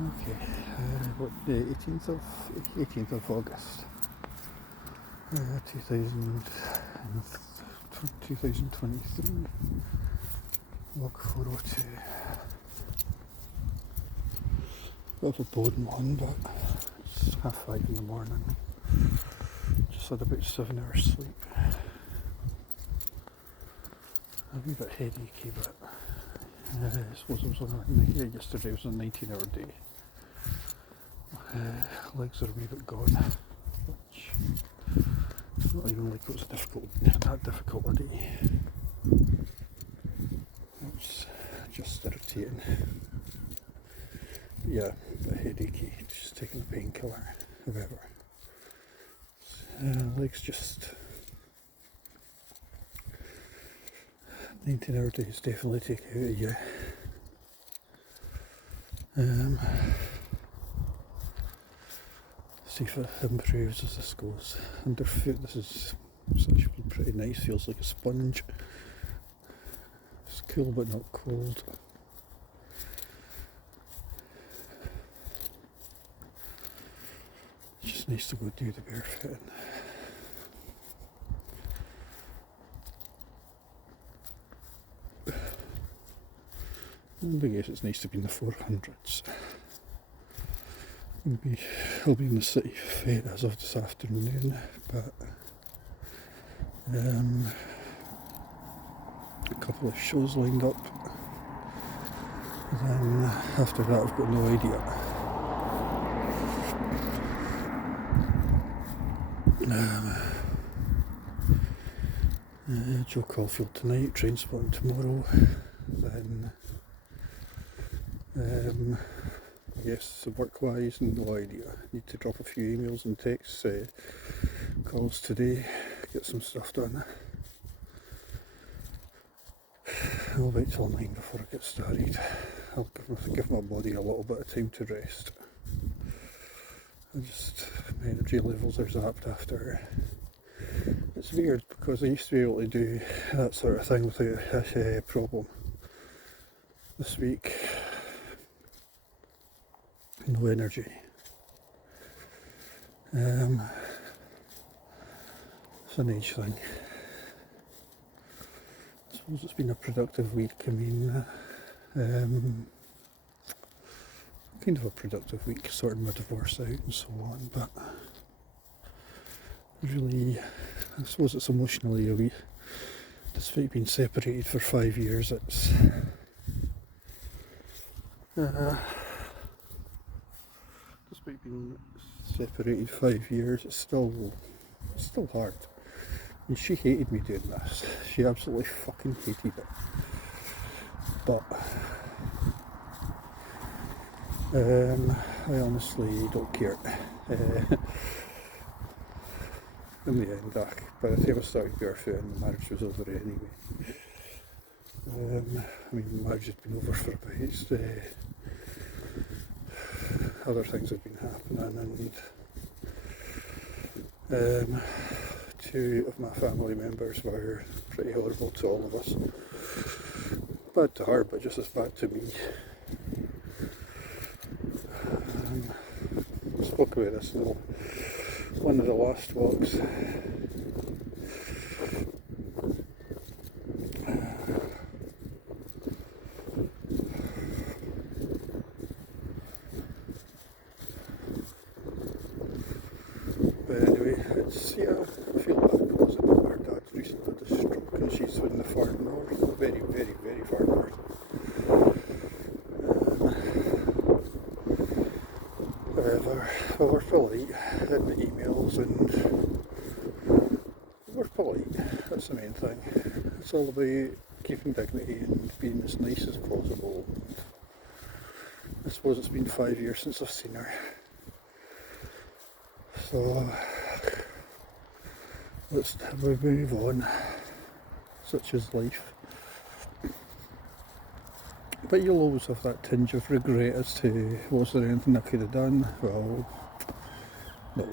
Okay, what the 18th of August, 2023, log 402. Bit of a boring one, but it's 5:30 in the morning. Just had about 7 hours sleep. A wee bit headachy, but I suppose I was here yesterday. It was a 19-hour day. Legs are a wee bit gone, which it's not even like it was that difficult a day. It's just irritating. Yeah, a bit headachy, just taking a painkiller, however. Legs just 19-hour days definitely take it out of you. See if it improves as this goes. Underfoot, this is actually pretty nice, feels like a sponge. It's cool but not cold. It's just nice to go do the barefooting. And I guess it's nice to be in the 400s. I'll be in the city fair as of this afternoon, but a couple of shows lined up. Then after that I've got no idea. Joe Caulfield tonight, Trainspotting tomorrow, then I guess work-wise, no idea. Need to drop a few emails and texts, calls today, get some stuff done. I'll wait till 9 before I get started. I'll give my body a little bit of time to rest. My energy levels are zapped after. It's weird because I used to be able to do that sort of thing without a problem. This week, no energy. It's an age thing. I suppose it's been a productive week. I mean, kind of a productive week, sorting my divorce out and so on, but really, I suppose it's emotionally a wee, despite being separated for 5 years, it's despite being separated 5 years, it's still hard. And she hated me doing this. She absolutely fucking hated it. But I honestly don't care. In the end, by the time I started barefooting, the marriage was over anyway. The marriage had been over for a bit. Other things had been happening, and two of my family members were pretty horrible to all of us. Bad to her, but just as bad to me. I spoke about this in one of the last walks. But anyway, I feel bad because her dad's recently had a stroke and she's in the far north, very, very, very far north. However, we're polite in the emails and we're polite, that's the main thing. It's all about keeping dignity and being as nice as possible. I suppose it's been 5 years since I've seen her. So let's move on. Such is life. But you'll always have that tinge of regret as to, was there anything I could have done? Well, no.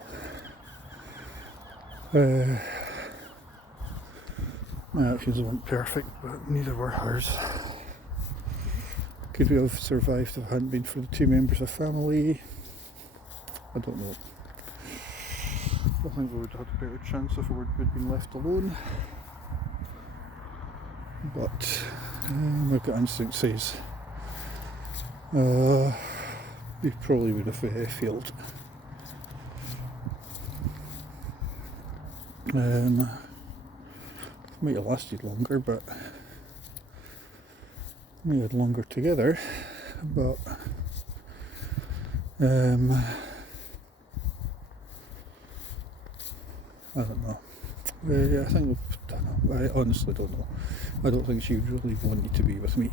My actions weren't perfect, but neither were hers. Could we have survived if it hadn't been for the two members of family? I don't know. I think we would have had a better chance if we'd been left alone. But my gut instinct says we probably would have failed. Might have lasted longer, but we had longer together. But I don't know. I think I don't know. I honestly don't know. I don't think she would really want to be with me.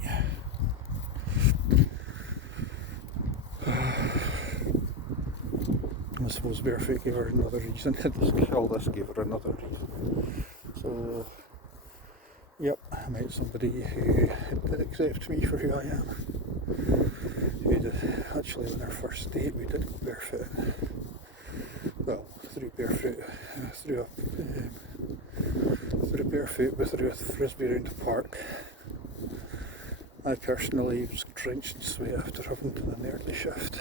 I suppose barefoot gave her another reason. All this gave her another reason. So, yep, I met somebody who did accept me for who I am. We did, actually on our first date we did go barefoot. Well, through barefoot, through barefoot with a frisbee around the park. I personally was drenched in sweat after having done an early shift,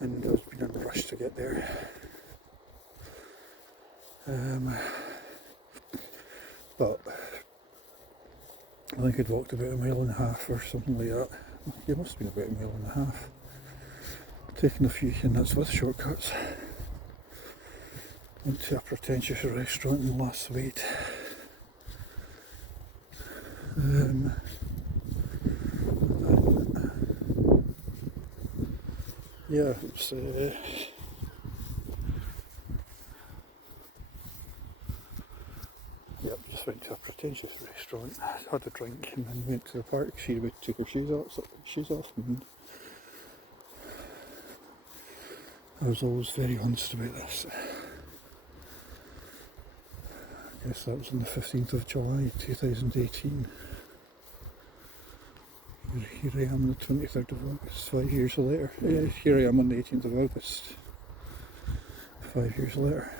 and I was being in a rush to get there. But I think I'd walked about 1.5 miles or something like that. It must have been about 1.5 miles. Taking a few minutes with shortcuts. Went to a pretentious restaurant and lost weight. Yeah, it was just went to a pretentious restaurant, had a drink and then went to the park. She took her shoes off and I was always very honest about this. I guess that was on the 15th of July 2018. Here I am on the 23rd of August, 5 years later. Here I am on the 18th of August, 5 years later.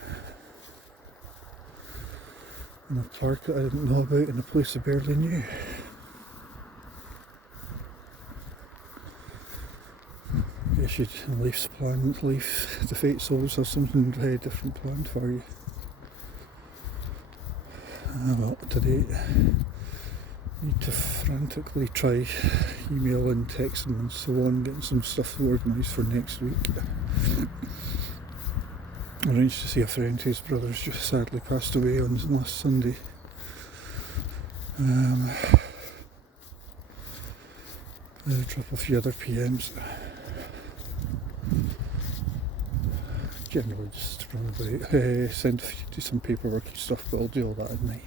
In a park that I didn't know about, in a place I barely knew. I guess the fates always have something very different planned for you. Well, today I need to frantically try emailing, texting and so on, getting some stuff organised for next week. I arranged to see a friend whose brother's just sadly passed away on last Sunday. Drop a few other PMs. Generally just probably do some paperwork and stuff, but I'll do all that at night.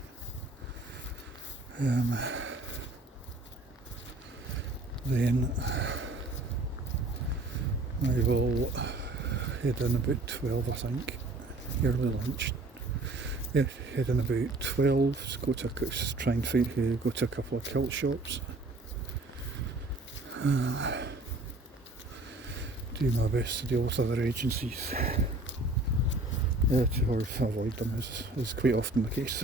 Then I will head in about 12, I think, early lunch. Yeah, head in about 12, go to a couple of kilt shops. Do my best to deal with other agencies. To avoid them is quite often the case.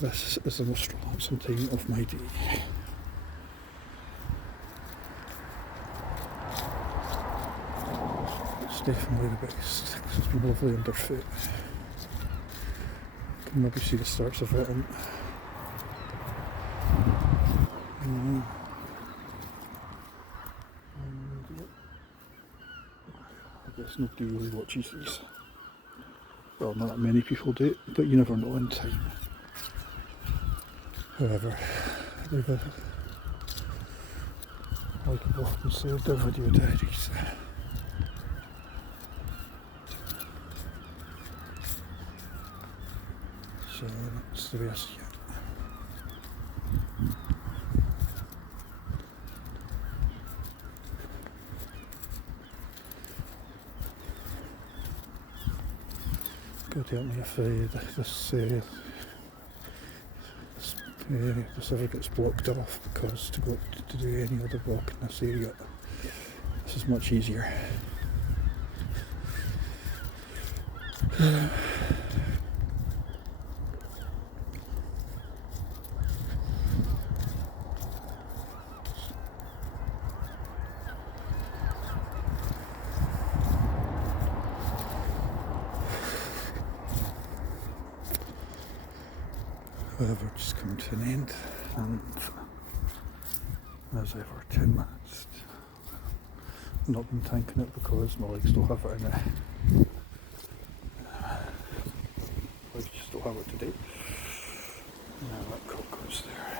This is the most relaxing time of my day. It's definitely the best, because it's been lovely underfoot. You can maybe see the starts of it. I guess nobody really watches these. Well, not that many people do, but you never know in time. However, like I've often said, they're video diaries. So that's the way I see it. God help me if this ever gets blocked off, because to do any other walk in this area, this is much easier. However, just come to an end, and as ever, 10 minutes. Not been tanking it because my legs don't have it in it. Legs just don't have it today. Now that cock goes there.